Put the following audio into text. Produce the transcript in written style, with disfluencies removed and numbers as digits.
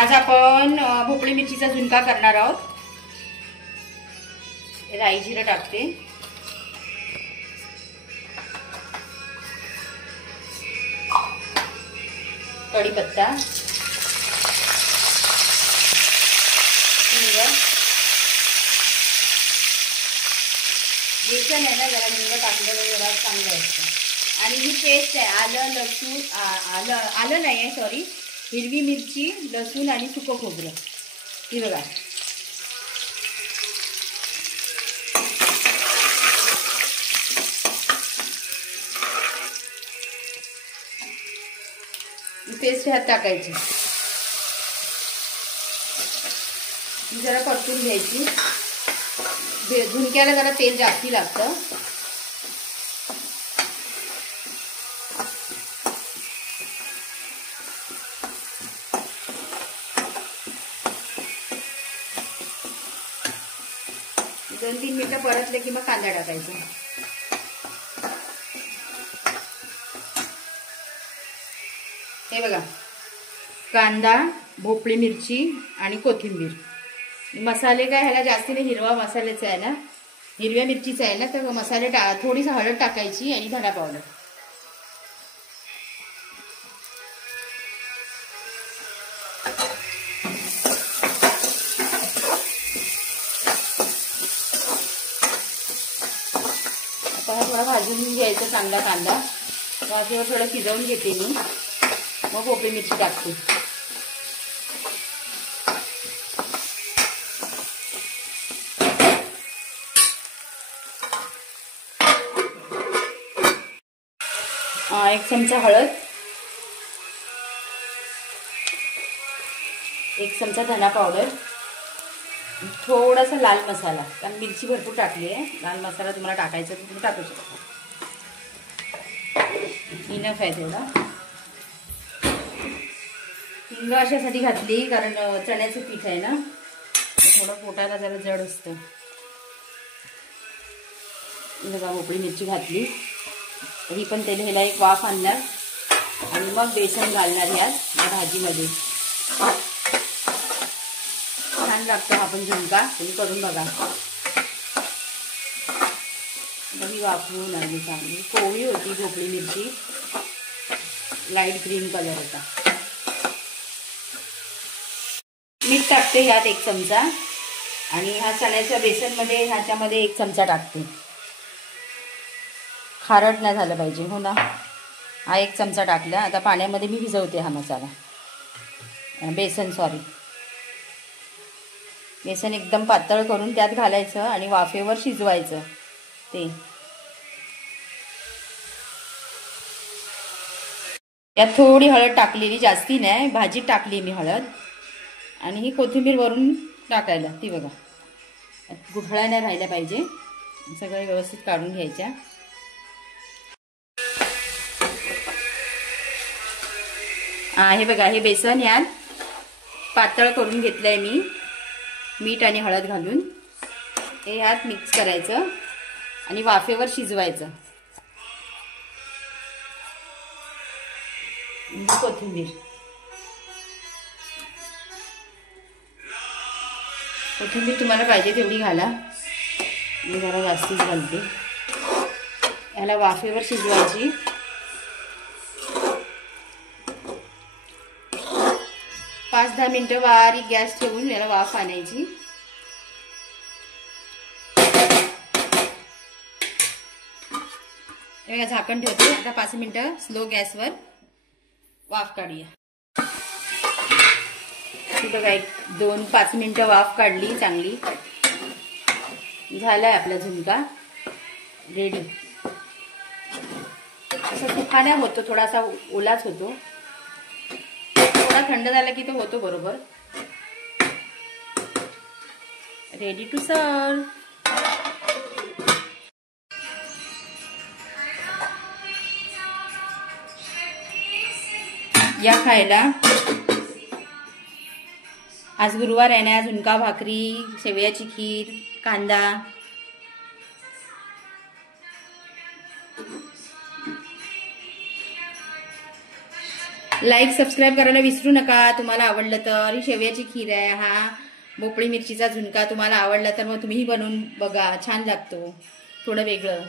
आज आपण भोपळी मिरचीचा झुणका करणार आहोत। राई जिरं टाकते, कढीपत्ता, हिंग, बेसन आहे ना जरा हिंग टाकलेलं जरा चांगलं असतं। आणि ही पेस्ट आहे आलं लसूण आलं नाही आहे सॉरी, हिरवी मिरची लसूण आणि सुकं खोबरं, ही बघा। पेस्ट ह्यात टाकायची, जरा परतून घ्यायची। झुणक्याला जरा तेल जास्ती लागतं। दोन तीन मिनिटं परतले की मग कांदा टाकायचा। हे बघा, कांदा, भोपळी मिरची आणि कोथिंबीर। मसाले काय ह्याला जास्ती नाही, हिरवा मसाल्याचा आहे ना, हिरव्या मिरचीचा आहे ना, तर मसाले थोडीशी हळद टाकायची आणि धना पावडर। थोडा भाजून घ्यायचा चांगला कांदा, वाफेवर थोडं शिजवून घेते मी, मग भोपळी मिरची टाकते। एक चमचा हळद, एक चमचा धना पावडर, थोडासा लाल मसाला, कारण मिरची भरपूर टाकली आहे। लाल मसाला तुम्हाला टाकायचा तर तुम्ही टाकू शकता, इनफ आहे तेवढा। हिंग अशासाठी घातली कारण चण्याचं पीठ आहे ना, थोडं पोटाला जरा जड असतं। बघा, भोपळी मिरची घातली, ही पण तेल ह्याला एक वाफ आणणार आणि मग बेसन घालणार ह्या भाजीमध्ये। छान लागतो हा पण झुणका, तुम्ही करून बघा। मी वाफवून आणली चांगली, कोवळी होती भोपळी मिरची, लाईट ग्रीन कलर होता। मीठ टाकते ह्यात एक चमचा, आणि ह्या चण्याच्या बेसनमध्ये ह्याच्यामध्ये एक चमचा टाकते। खारट नाही झालं पाहिजे, हो ना। हा एक चमचा टाकला। आता पाण्यामध्ये मी भिजवते हा मसाला, बेसन सॉरी, बेसन एकदम पातळ करून त्यात घालायचं आणि वाफेवर शिजवायचं ते। यात थोडी हळद टाकलेली, जास्ती नाही, भाजीत टाकली मी हळद। आणि ही कोथिंबीर वरून टाकायला, ती बघा, गुठळ्या नाही राहिल्या पाहिजे, सगळं व्यवस्थित काढून घ्यायच्या। हे बघा, हे बेसन यात पातळ करून घेतलंय मी, मीठ आणि हळद घालून। हे यात मिक्स करायचं आणि वाफेवर शिजवायचं। कोथिंबीर तुम्हाला पाहिजे तेवढी घाला, मी जरा जास्तीच घालते। याला वाफेवर शिजवायची। 5-10 मिनिटं बारीक गॅस ठेवून याला वाफ आणायची। झाकण ठेवते, आता 5 मिनिटं स्लो गॅसवर वाफ काढूया। बघा, 2-5 मिनिटं वाफ काढली चांगली, झालाय आपला झुणका रेडी। असा सुका नाही होतो, थोडासा ओलाच होतो, थोडा थंड झाला की तो होतो बरोबर। Ready to serve. या खायला। आज गुरुवार आहे ना, झुणका भाकरी, शेवयाची खीर, कांदा। लाईक सबस्क्राईब करायला विसरू नका तुम्हाला आवडलं तर. ही शेवयाची खीर आहे. हा भोपळी मिरचीचा झुणका तुम्हाला आवडला तर मग तुम्हीही बनवून बघा, छान लागतो, थोडं वेगळं.